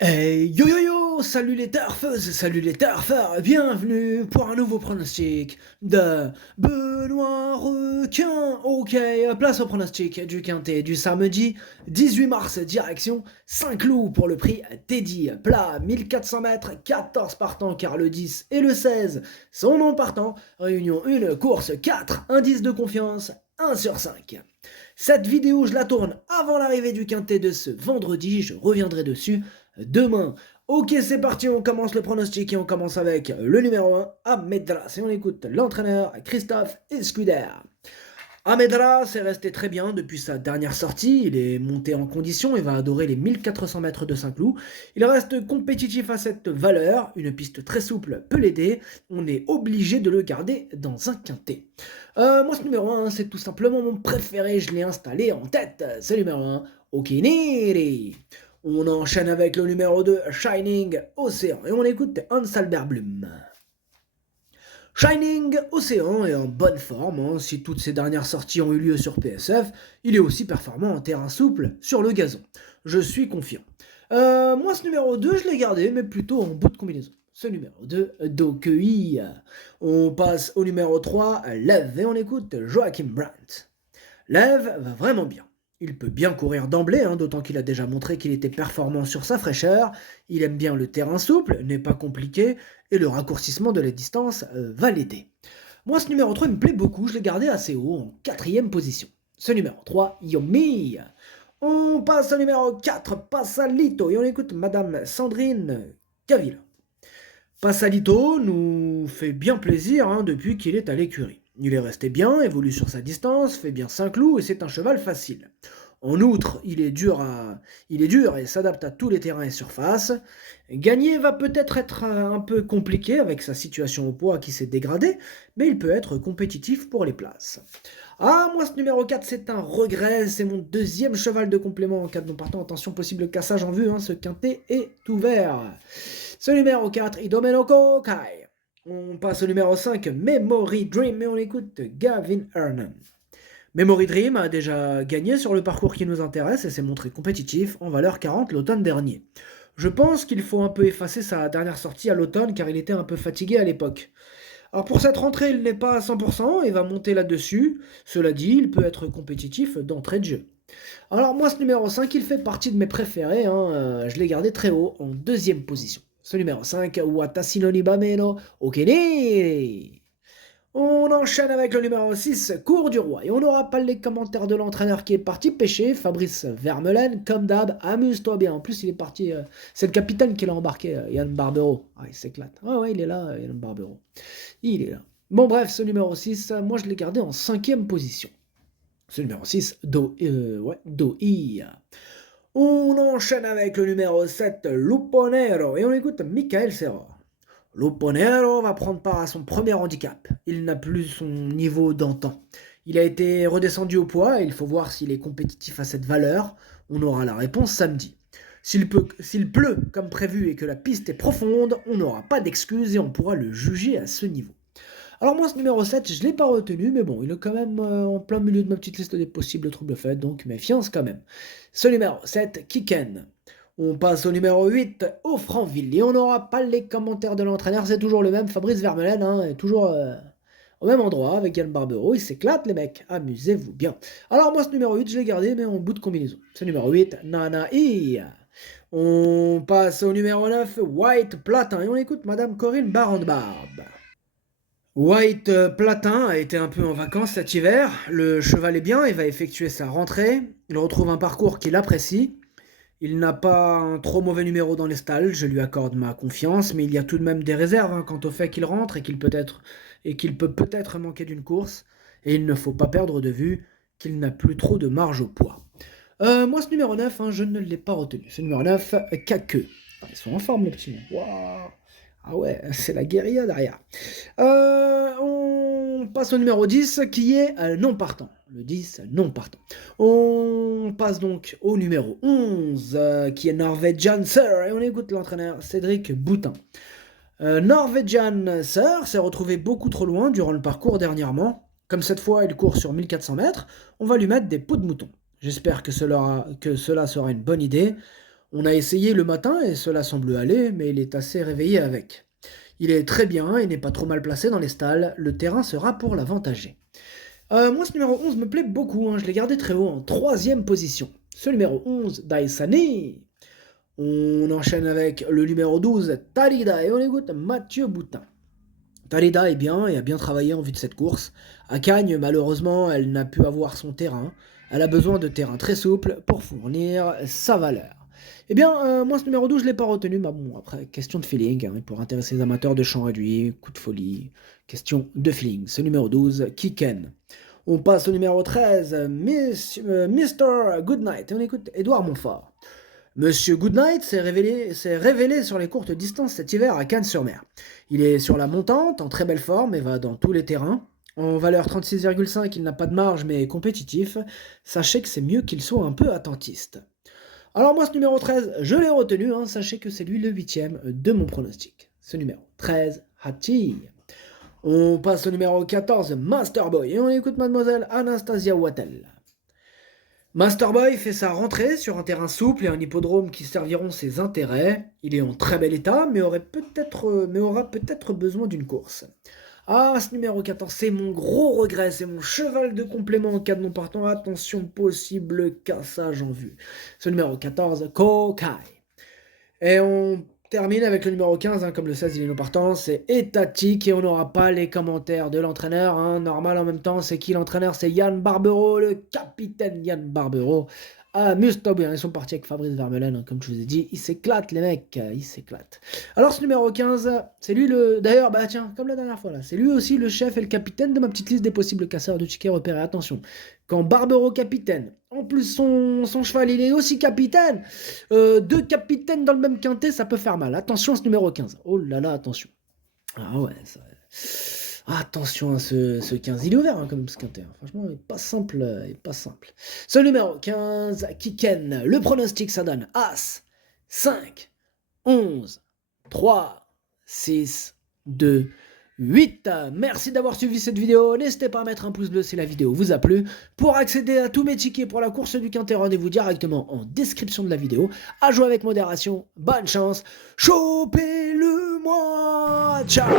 Hey yo yo yo, salut les turfeuses, salut les turfeurs, bienvenue pour un nouveau pronostic de Benoît Requin. Ok, place au pronostic du quintet du samedi 18 mars, direction Saint-Cloud pour le prix Teddy. Plat 1400 mètres, 14 partants car le 10 et le 16 sont non partants. Réunion 1, course 4, indice de confiance 1 sur 5. Cette vidéo, je la tourne avant l'arrivée du quintet de ce vendredi, je reviendrai dessus demain. Ok, c'est parti, on commence le pronostic et on commence avec le numéro 1, Amedras. Et on écoute l'entraîneur Christophe Escuder. Amedras est resté très bien depuis sa dernière sortie, il est monté en condition et va adorer les 1400 mètres de Saint-Cloud. Il reste compétitif à cette valeur, une piste très souple peut l'aider, on est obligé de le garder dans un quintet. Moi ce numéro 1, c'est tout simplement mon préféré, je l'ai installé en tête, c'est le numéro 1, Okiniri. On enchaîne avec le numéro 2, Shining Océan, et on écoute Hans Albert Blum. Shining Océan est en bonne forme, hein. Si toutes ses dernières sorties ont eu lieu sur PSF, il est aussi performant en terrain souple sur le gazon. Je suis confiant. Moi ce numéro 2, je l'ai gardé, mais plutôt en bout de combinaison. Ce numéro 2, Dokei. On passe au numéro 3, Lev, et on écoute Joachim Brandt. Lev va vraiment bien. Il peut bien courir d'emblée, hein, d'autant qu'il a déjà montré qu'il était performant sur sa fraîcheur. Il aime bien le terrain souple, n'est pas compliqué, et le raccourcissement de la distance va l'aider. Moi, ce numéro 3 me plaît beaucoup, je l'ai gardé assez haut, en quatrième position. Ce numéro 3, Yomi. On passe au numéro 4, Passalito, et on écoute Madame Sandrine Cavilla. Passalito nous fait bien plaisir, hein, depuis qu'il est à l'écurie. Il est resté bien, évolue sur sa distance, fait bien 5 clous et c'est un cheval facile. En outre, il est dur et s'adapte à tous les terrains et surfaces. Gagner va peut-être être un peu compliqué avec sa situation au poids qui s'est dégradée, mais il peut être compétitif pour les places. Ah, moi ce numéro 4 c'est un regret, c'est mon deuxième cheval de complément en cas de non partant. Attention, possible cassage en vue, hein, ce quintet est ouvert. Ce numéro 4, Idomenoko Kai. On passe au numéro 5, Memory Dream, et on écoute Gavin Hernan. Memory Dream a déjà gagné sur le parcours qui nous intéresse et s'est montré compétitif en valeur 40 l'automne dernier. Je pense qu'il faut un peu effacer sa dernière sortie à l'automne car il était un peu fatigué à l'époque. Alors pour cette rentrée, il n'est pas à 100% et va monter là-dessus. Cela dit, il peut être compétitif d'entrée de jeu. Alors moi, ce numéro 5, il fait partie de mes préférés, hein, je l'ai gardé très haut, en deuxième position. Ce numéro 5, Watashi no Nibameno Okene. On enchaîne avec le numéro 6, Cours du Roi. Et on n'aura pas les commentaires de l'entraîneur qui est parti pêcher, Fabrice Vermeulen, comme d'hab, amuse-toi bien. En plus, il est parti, c'est le capitaine qui l'a embarqué, Yann Barbero. Ah, il s'éclate. Ah ouais, il est là, Yann Barbero. Il est là. Bon bref, ce numéro 6, moi je l'ai gardé en cinquième position. Ce numéro 6, Doi. On enchaîne avec le numéro 7, Luponero, et on écoute Michael Serra. Luponero va prendre part à son premier handicap. Il n'a plus son niveau d'antan. Il a été redescendu au poids et il faut voir s'il est compétitif à cette valeur. On aura la réponse samedi. S'il pleut comme prévu et que la piste est profonde, on n'aura pas d'excuses et on pourra le juger à ce niveau. Alors moi, ce numéro 7, je ne l'ai pas retenu, mais bon, il est quand même en plein milieu de ma petite liste des possibles troubles faits, donc méfiance quand même. Ce numéro 7, Kiken. On passe au numéro 8, Offranville, et on n'aura pas les commentaires de l'entraîneur, c'est toujours le même, Fabrice Vermeulen, hein, toujours au même endroit, avec Yann Barbero, il s'éclate les mecs, amusez-vous bien. Alors moi, ce numéro 8, je l'ai gardé, mais en bout de combinaison. Ce numéro 8, Nanaï. On passe au numéro 9, White Platin, et on écoute Madame Corinne Barande-Barbe. White Platin a été un peu en vacances cet hiver. Le cheval est bien, il va effectuer sa rentrée. Il retrouve un parcours qu'il apprécie. Il n'a pas un trop mauvais numéro dans les stalles, je lui accorde ma confiance, mais il y a tout de même des réserves, hein, quant au fait qu'il rentre et qu'il peut peut-être manquer d'une course. Et il ne faut pas perdre de vue qu'il n'a plus trop de marge au poids. Moi, ce numéro 9, hein, je ne l'ai pas retenu. Ce numéro 9, Kake. Ils sont en forme, les petits. Waouh. Ah ouais, c'est la guérilla derrière. On passe au numéro 10 qui est non partant. Le 10, non partant. On passe donc au numéro 11 qui est Norwegian Sir. Et on écoute l'entraîneur Cédric Boutin. Norwegian Sir s'est retrouvé beaucoup trop loin durant le parcours dernièrement. Comme cette fois il court sur 1400 mètres, on va lui mettre des peaux de mouton. J'espère que cela sera une bonne idée. On a essayé le matin et cela semble aller, mais il est assez réveillé avec. Il est très bien et n'est pas trop mal placé dans les stalles, le terrain sera pour l'avantager. Moi, ce numéro 11 me plaît beaucoup, hein, je l'ai gardé très haut, en troisième position. Ce numéro 11, Daisani. On enchaîne avec le numéro 12, Tarida, et on écoute Mathieu Boutin. Tarida est bien et a bien travaillé en vue de cette course. À Cagnes, malheureusement, elle n'a pu avoir son terrain. Elle a besoin de terrain très souple pour fournir sa valeur. Eh bien, moi, ce numéro 12, je ne l'ai pas retenu, mais bon, après, question de feeling, hein, pour intéresser les amateurs de champ réduit, coup de folie, question de feeling. Ce numéro 12, Kiken. On passe au numéro 13, Mr. Goodnight, et on écoute Édouard Montfort. Monsieur Goodnight s'est révélé sur les courtes distances cet hiver à Cannes-sur-Mer. Il est sur la montante, en très belle forme et va dans tous les terrains. En valeur 36,5, il n'a pas de marge mais est compétitif. Sachez que c'est mieux qu'il soit un peu attentiste. Alors moi ce numéro 13, je l'ai retenu, hein. Sachez que c'est lui le 8ème de mon pronostic. Ce numéro 13, Hachi. On passe au numéro 14, Masterboy, et on écoute mademoiselle Anastasia Wattel. Masterboy fait sa rentrée sur un terrain souple et un hippodrome qui serviront ses intérêts. Il est en très bel état, mais aura peut-être besoin d'une course. Ah, ce numéro 14, c'est mon gros regret, c'est mon cheval de complément en cas de non-partant. Attention, possible cassage en vue. Ce numéro 14, Kokai. Et on termine avec le numéro 15, hein, comme le 16 il est non partant, c'est étatique et on n'aura pas les commentaires de l'entraîneur, hein, normal en même temps, c'est qui l'entraîneur? C'est Yann Barbero, le capitaine Yann Barbero. Amuse-toi bien, ils sont partis avec Fabrice Vermeulen, hein, comme je vous ai dit, ils s'éclatent les mecs, ils s'éclatent. Alors ce numéro 15, c'est lui le... D'ailleurs, bah tiens, comme la dernière fois là, c'est lui aussi le chef et le capitaine de ma petite liste des possibles casseurs de tickets repérés. Attention, quand Barbero capitaine, en plus son cheval il est aussi capitaine, deux capitaines dans le même quintet, ça peut faire mal. Attention à ce numéro 15. Oh là là, attention. Ah ouais, ça... Attention à ce 15. Il est ouvert, hein, comme ce quintet, hein. Franchement, il n'est pas simple. Il est pas simple. Ce numéro 15, Kiken. Le pronostic, ça donne As, 5, 11, 3, 6, 2, 8. Merci d'avoir suivi cette vidéo. N'hésitez pas à mettre un pouce bleu si la vidéo vous a plu. Pour accéder à tous mes tickets pour la course du quintet, rendez-vous directement en description de la vidéo. À jouer avec modération. Bonne chance. Chopez-le-moi. Ciao.